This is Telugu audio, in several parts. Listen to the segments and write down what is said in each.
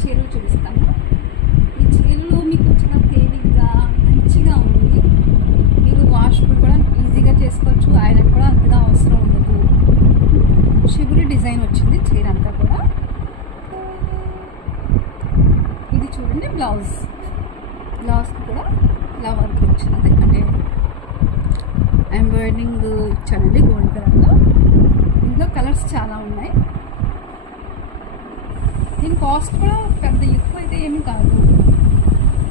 చీరలు చూపిస్తాను. ఈ చీరలు మీకు చాలా తేలిగ్గా మంచిగా ఉంది. మీరు వాషబుల్ కూడా ఈజీగా చేసుకోవచ్చు. ఐరన్ కూడా అంతగా అవసరం ఉండదు. శివుడి డిజైన్ వచ్చింది చీర అంతా కూడా. ఇది చూడండి బ్లౌజ్కి కూడా ఇలా వర్క్ వచ్చింది. అంటే ఎంబ్రాయిడింగ్ ఇచ్చానండి గోల్డ్ కలర్లో. ఇందులో కలర్స్ చాలా ఉన్నాయి. దీని కాస్ట్ కూడా పెద్ద ఎక్కువ అయితే ఏమీ కాదు.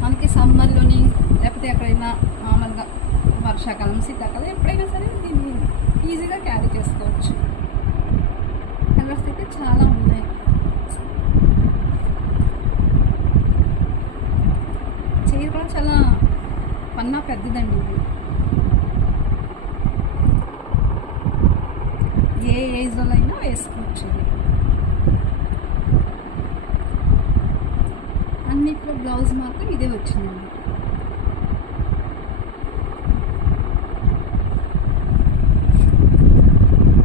మనకి సమ్మర్లోని లేకపోతే ఎక్కడైనా మామూలుగా వర్షాకాలం శీతాకాలం ఎప్పుడైనా సరే దీన్ని ఈజీగా క్యారీ చేసుకోవచ్చు. కలర్స్ అయితే చాలా ఉన్నాయి. చీర కూడా చాలా పన్నా పెద్దదండి. ఇది ఏ ఏజ్లో అయినా వేసుకోవచ్చు. అన్నిట్లో బ్లౌజ్ మాత్రం ఇదే వచ్చిందండి.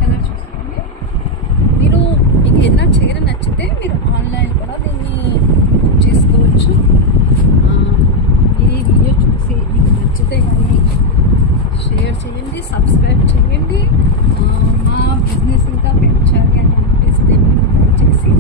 కలర్ చూసుకోండి. మీకు ఏదైనా చీర నచ్చితే మీరు ఆన్లైన్ కూడా దీన్ని బుక్ చేసుకోవచ్చు. ఈ వీడియో చూసి మీకు నచ్చితే కానీ షేర్ చేయండి, సబ్స్క్రైబ్ చేయండి. మా బిజినెస్ ఇంకా పెంచాలి అని అనిపిస్తే మీరు దయచేసి